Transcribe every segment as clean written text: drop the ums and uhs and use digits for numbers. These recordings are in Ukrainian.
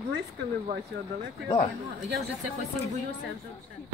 Близько не бачу, а далеко я Да. Я вже цих осів боюся, вже взагалі.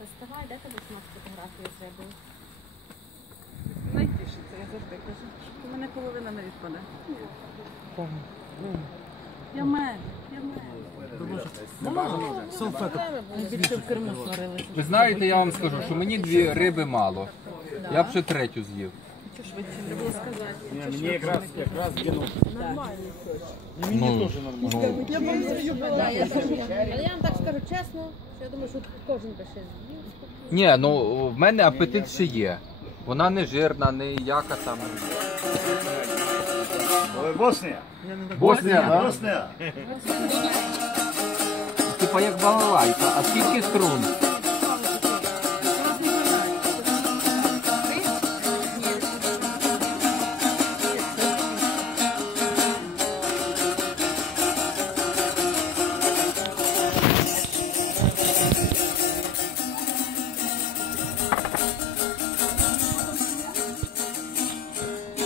Доставай, де тебе смак фотографії зробив? найтішиться, я завжди кажу. У мене половина не відпаде. Я мед. Більше в Криму сварилися. Ви знаєте, я вам скажу, що мені 2 риби мало. Я б ще 3-ю з'їв. Треба було сказати. Мені якраз кинув. Ну, Але я вам так скажу чесно, що я думаю, що кожен би ще з'їв. ні, ну в мене апетит ще є. Вона не жирна, не яка там. Боснія. Боснія, да? Боснія. Типа як балалайка, а скільки струн?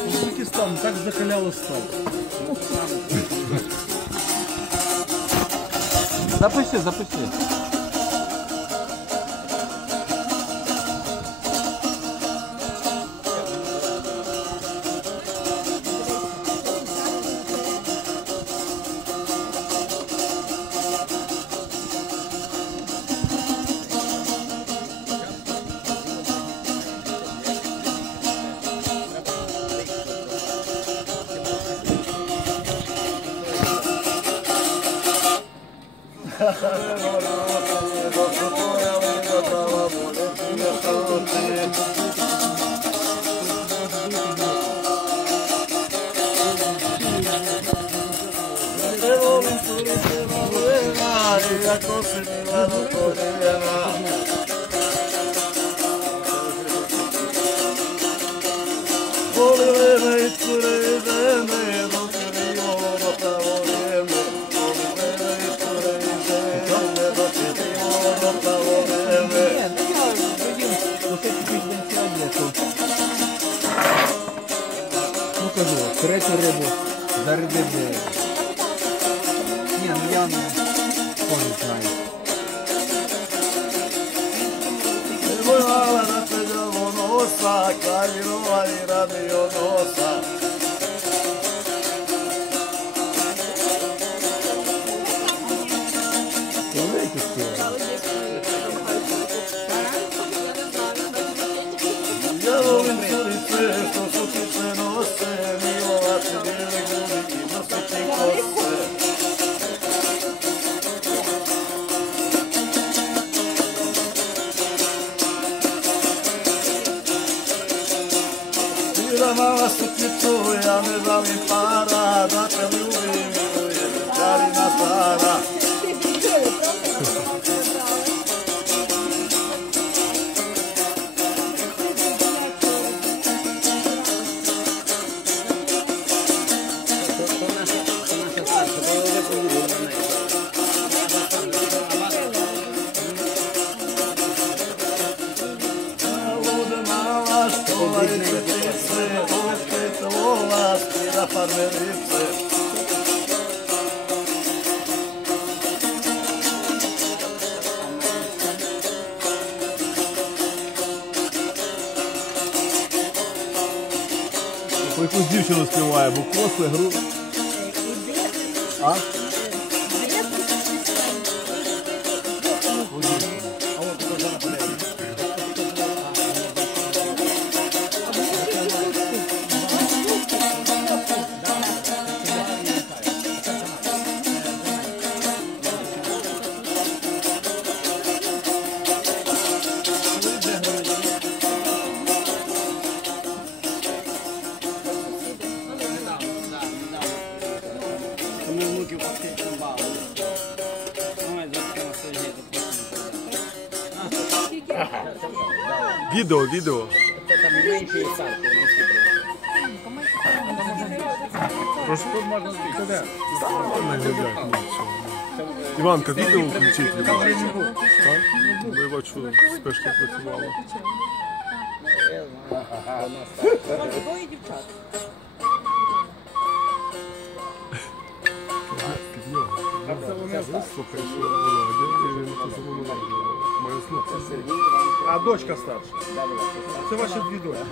Узбекистан так закаляла сталь. Запиши, запиши. Ну кажу, 3-ю рибу зарядив. Ні, ну я не знаю. Mala su ti ja ne znam im para, da te ljubim, milujem, carina stara. Mala Птиці, птиці, ручки цілувала, спіра фармериці. По якусь дівчину співає, бо коси, гру. А? Відео, відео. Прошу, тут можна збити. Іванка, відео включіть, любов. Так? Я бачу, спешно працювала. Двоє дівчат. Слухай, що Володя, і він позвонив. Моє слово. А дочка старша. Це ваші дві дочки.